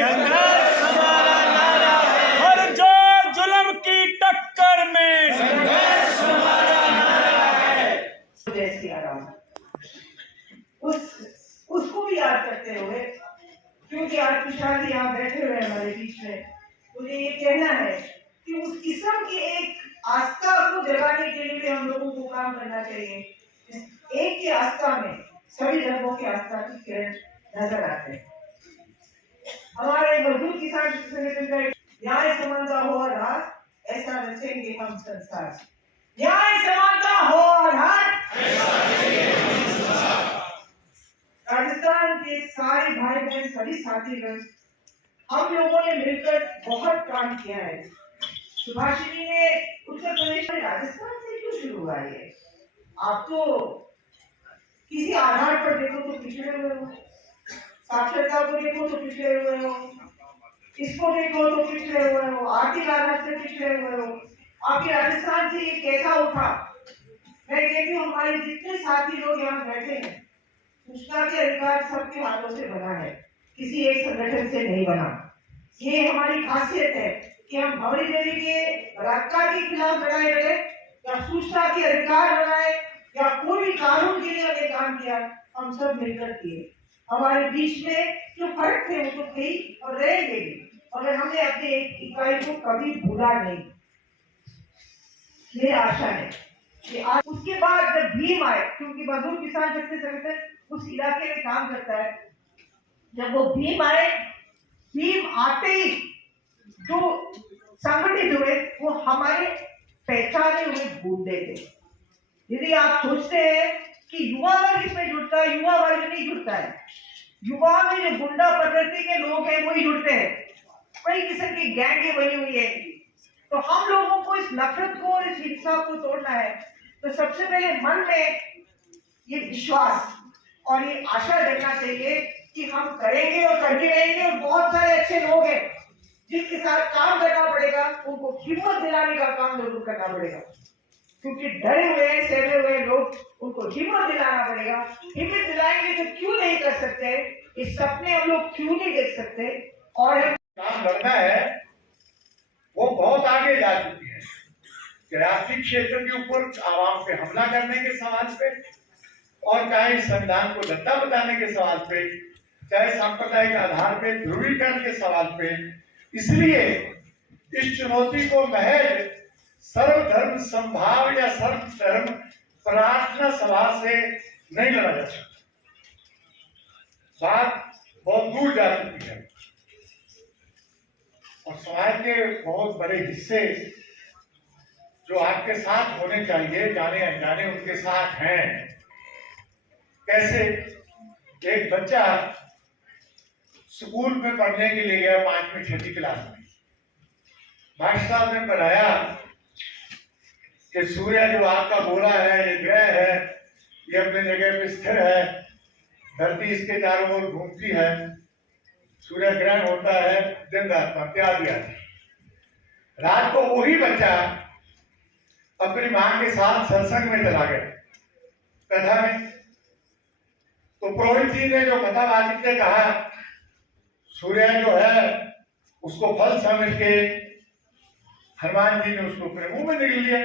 संघर्ष हमारा नारा है, हर जोर जुल्म की टक्कर में संघर्ष हमारा नारा है। जय सिया राम। उसको भी याद करते हुए, क्योंकि आज तुषार जी यहाँ बैठे हुए हमारे बीच में, मुझे ये कहना है कि उस किस्म की एक आस्था को जगाने के लिए भी हम लोगों को काम करना चाहिए। एक की आस्था में सभी धर्मों की आस्था की किरण नजर आते हैं। हमारे मजदूर किसान संगठन का न्याय समानता हो आधार, ऐसा रचेंगे हम संसार। न्याय समानता हो आधार, राजस्थान के सारे भाई बहन, सभी साथीगण, हम लोगों ने मिलकर बहुत काम किया है। सुभाषिनी ने उत्तर प्रदेश में राजस्थान से क्यों शुरू हुआ है? आप तो किसी आधार पर देखो तो पिछड़े हुए हो, साक्षरता को देखो तो पिछड़े हुए हो, इसको देखो तो पिछड़े हुए हो, आर्थिक आधार से पिछड़े हुए हो। आपके राजस्थान से ये कैसा उठा? मैं कहती हूँ हमारे जितने साथी लोग यहाँ बैठे हैं, सूचना के अधिकार सबके हाथों से बना है, किसी एक संगठन से नहीं बना। ये हमारी खासियत है कि हम भंवरी देवी के बलात्कार के खिलाफ लड़ाई लड़े या सूचना के अधिकार लड़ाए या कोई भी कानून के लिए हमने काम किया, हम सब मिलकर किए। हमारे बीच में जो फर्क थे वो तो थे और रहेंगे भी, मगर हमने अपनी एक इकाई को कभी भूला नहीं। ये आशा है कि आज उसके बाद जब भीम आए, क्योंकि मजदूर किसान शक्ति संगठन उस इलाके में काम करता है, जब वो भीम आए, भीम आते ही जो संगठित हुए वो हमारे पहचाने हुए बूढ़े थे। यदि आप सोचते हैं कि युवा वर्ग इसमें जुड़ता है, युवा वर्ग नहीं जुड़ता है। युवा में जो गुंडा प्रकृति के लोग हैं वही जुड़ते हैं, कई किस्म की गैंगे बनी हुई है। तो हम लोगों को इस नफरत को और इस हिंसा को तोड़ना है, तो सबसे पहले मन में ये विश्वास और ये आशा रखना चाहिए कि हम करेंगे और करके रहेंगे। और बहुत सारे अच्छे लोग हैं जिनके साथ काम करना पड़ेगा, उनको हिम्मत दिलाने का काम जरूर करना पड़ेगा, क्योंकि डरे हुए सहमे हुए लोग, उनको हिम्मत दिलाना पड़ेगा। हिम्मत दिलाएंगे तो क्यों नहीं कर सकते, इस सपने हम लोग क्यों नहीं देख सकते। और काम करना है वो बहुत आगे जा चुकी है। राष्ट्रीय क्षेत्र के ऊपर आवाम पे हमला करने के सवाल पे, और चाहे संविधान को धत्ता बताने के सवाल पे, चाहे सांप्रदायिक आधार पे ध्रुवीकरण के सवाल पे, इसलिए इस चुनौती को महज सर्वधर्म संभाव या सर्वधर्म प्रार्थना सभा से नहीं लड़ा जा सकता। बात बहुत दूर जा चुकी है और समाज के बहुत बड़े हिस्से जो आपके साथ होने चाहिए, जाने अनजाने उनके साथ हैं। कैसे? एक बच्चा स्कूल में पढ़ने के लिए गया 5वीं 6वीं क्लास में, मास्टर साहब ने पढ़ाया कि सूर्य जो आपका गोला है, ये ग्रह है, ये अपने जगह पे स्थिर है, धरती इसके चारों ओर घूमती है, सूर्य ग्रहण होता है दिन रात में, इत्यादि आदि। रात को वही बच्चा अपनी मां के साथ सत्संग में चला गया कथा में। तो पुरोहित जी ने जो कथावाचक ने कहा, सूर्य जो है उसको फल समझ के हनुमान जी ने उसको अपने मुंह में निकल लिया।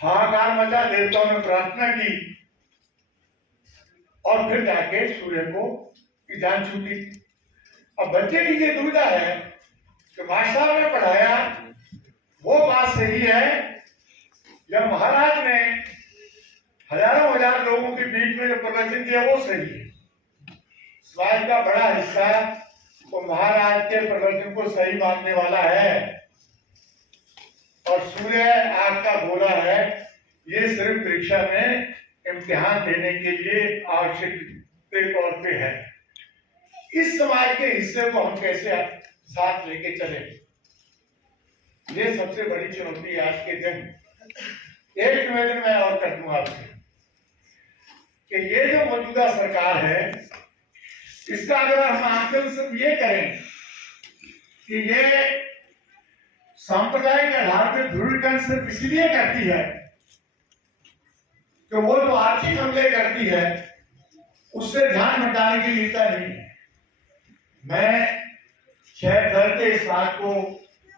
हाहाकार मचा, देवताओं ने प्रार्थना की और फिर जाके सूर्य को की जान छूटी। अब बच्चे की ये दुविधा है कि मास्टर साहब ने पढ़ाया वो बात सही है, जब महाराज ने हजारों हजार लोगों के बीच में जो प्रवचन दिया वो सही है। समाज का बड़ा हिस्सा तो महाराज के प्रवचन को सही मानने वाला है, और सूर्य आग का गोला है, ये सिर्फ परीक्षा में इम्तिहान देने के लिए आवश्यक के तौर पे है। इस समाज के हिस्से को हम कैसे साथ लेके चले, ये सबसे बड़ी चुनौती है आज के दिन। एक निवेदन मैं और कर दूं आपसे कि ये जो मौजूदा सरकार है, इसका अगर हम आकलन सिर्फ ये करें कि ये सांप्रदायिक आधार पर ध्रुवीकरण सिर्फ इसलिए करती है कि वो जो आर्थिक हमले करती है उससे ध्यान हटाने की लीता नहीं है। मैं करते इस बात को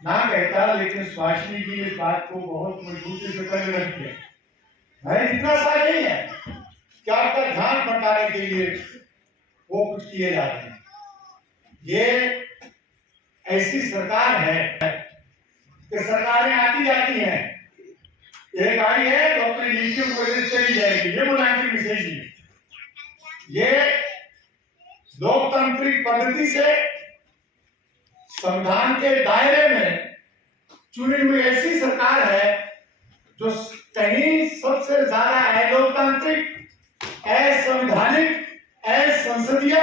ना कहता, लेकिन सुभाषिनी जी इस बात को बहुत मजबूती से कर रखी है। मैं इतना सा नहीं है कि आपका ध्यान भटकाने के लिए वो कुछ किए जाते हैं। ये ऐसी सरकार है कि सरकारें आती जाती हैं, एक आई है तो अपनी नीतियों को चली जाएगी, ये मुलायम की विशेष है। ये लोकतांत्रिक पद्धति से संविधान के दायरे में चुनी हुई ऐसी सरकार है जो कहीं सबसे ज्यादा अलोकतांत्रिक, असंवैधानिक, असंसदीय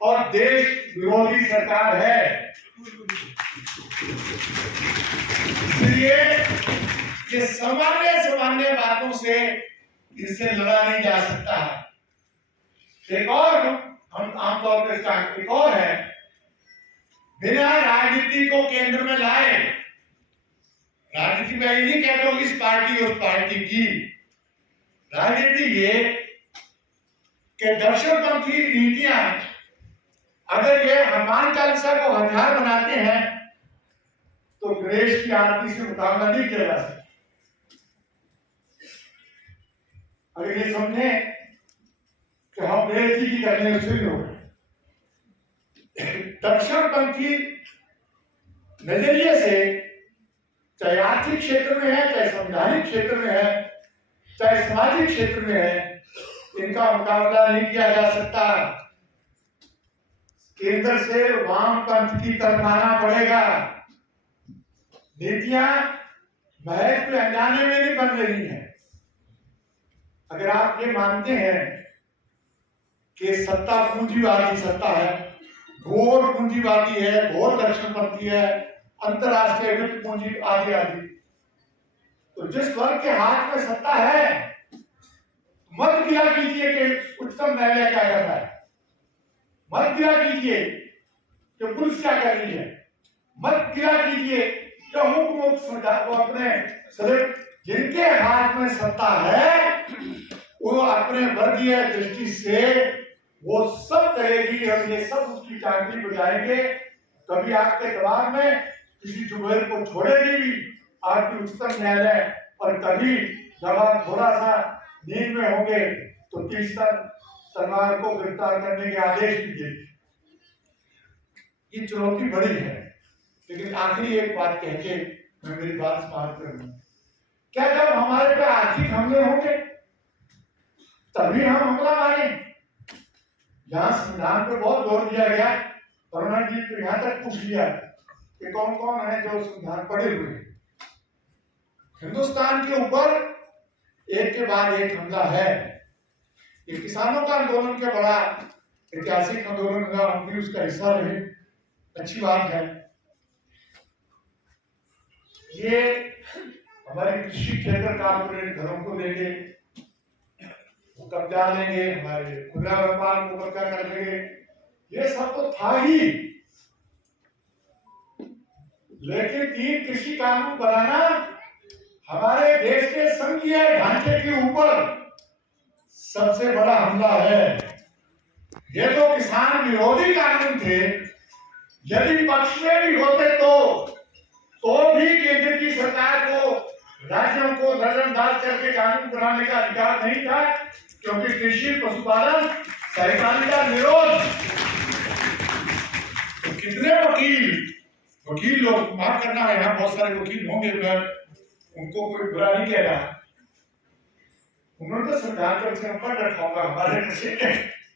और देश विरोधी सरकार है। इसलिए ये सामान्य बातों से इनसे लड़ा नहीं जा सकता है। एक और हम आमतौर पर इसका एक और है, बिना राजनीति को केंद्र में लाए, राजनीति में ये नहीं कहते हो इस पार्टी उस पार्टी की, राजनीति ये कि दर्शनपंथी नीतियां अगर ये हनुमान चालीसा को हथियार बनाते हैं तो देश की आरती से मुकाबला नहीं किया जा सकता। अगर ये समझे कि हम बेइज्जती की करने में शुरू हो गए, दक्षिणपंथी नजरिए से चाहे आर्थिक क्षेत्र में है, चाहे संवैधानिक क्षेत्र में है, चाहे सामाजिक क्षेत्र में है, इनका मुकाबला नहीं किया जा सकता। केंद्र से वामपंथ की तरफ आना पड़ेगा। नीतियां महज के अनजाने में नहीं बन रही हैं। अगर आप ये मानते हैं कि सत्ता पूंजीवादी सत्ता है, घोर पूंजीवादी है, घोर दक्षिणपंथी है, अंतरराष्ट्रीय वित्त पूंजी आदि आदि, तो जिस वर्ग के हाथ में सत्ता है मत गिला कीजिए कि उच्चतम न्यायालय क्या कर रहा है, मत गिला कीजिए कि पुलिस क्या कर रही है, मत गिला कीजिए कि वो अपने सिर्फ जिनके हाथ में सत्ता है वो अपने वर्गीय दृष्टि से वो सब करेगी और ये सब उसकी चाकरी बजाएंगे। कभी आपके दबाव में किसी जुबेर को छोड़ेगी आपकी उच्चतम न्यायालय, और कभी जब आप थोड़ा सा नींद में होंगे तो तीसरा तलवार को गिरफ्तार करने के आदेश भी देगी। ये चुनौती बड़ी है। लेकिन आखिरी एक बात कह के मैं मेरी बात समाप्त करूंगा। क्या जब हमारे पे आर्थिक हमले होंगे तभी हम हमला मारें? यहाँ संविधान पे बहुत जोर दिया गया, करुणा जी तो यहाँ तक पूछ लिया कि कौन कौन है जो संविधान पढ़े हुए हैं। हिंदुस्तान के ऊपर एक के बाद एक हमला है। ये किसानों का आंदोलन के बड़ा ऐतिहासिक आंदोलन का, हम भी उसका हिस्सा रहे, अच्छी बात है। ये हमारे कृषि क्षेत्र कारपोरेट घरों को लेंगे, कब्जा लेंगे, हमारे खुदरा व्यापार को कब्जा कर लेंगे, ये सब तो था ही। लेकिन 3 कृषि कानून बनाना हमारे देश के संघीय ढांचे के ऊपर सबसे बड़ा हमला है। ये तो किसान विरोधी कानून थे। यदि पक्ष में भी होते तो भी केंद्र की सरकार को राज्यों को नजरअंदाज करके कानून बनाने का अधिकार नहीं था, क्योंकि कृषि, पशुपालन, सहकारिता निरोध। तो कितने वकील लोग, माफ करना है यहाँ बहुत सारे वकील होंगे, मैं उनको कोई बुरा नहीं कह रहा, उन्होंने तो संविधान का विषय पढ़ रखा होगा। हमारे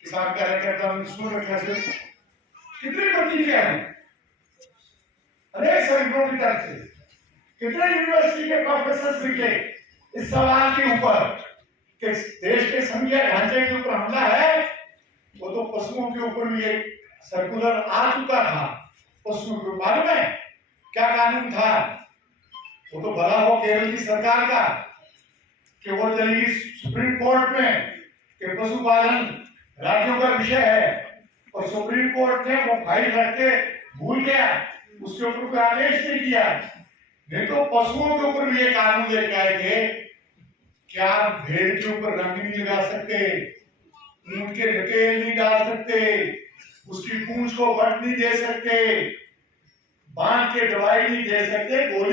किसान कार्यकर्ता सुन रखा से कितने वकील क्या है अनेक संगठनों की तरफ से, कितने यूनिवर्सिटी के प्रोफेसर लिखे इस सवाल के ऊपर कि देश के संघीय ढांचे के ऊपर हमला है। वो तो पशुओं के ऊपर भी एक सर्कुलर आ चुका था। पशुओं के बारे में क्या कानून था? वो तो भला हो केरल की सरकार का कि वो चलेगी सुप्रीम कोर्ट में कि पशुपालन राज्यों का विषय है, और सुप्रीम कोर्ट ने वो फाइल रख के भूल गया, उसके ऊपर कोई आदेश नहीं किया। नहीं तो पशुओं के ऊपर भी ये कानून लेके आए थे कि आप भेड़ के ऊपर रंग नहीं लगा सकते, ऊंट के ढकेल नहीं डाल सकते, उसकी पूंछ को बट नहीं दे सकते, के दवाई नहीं दे सकते, गोली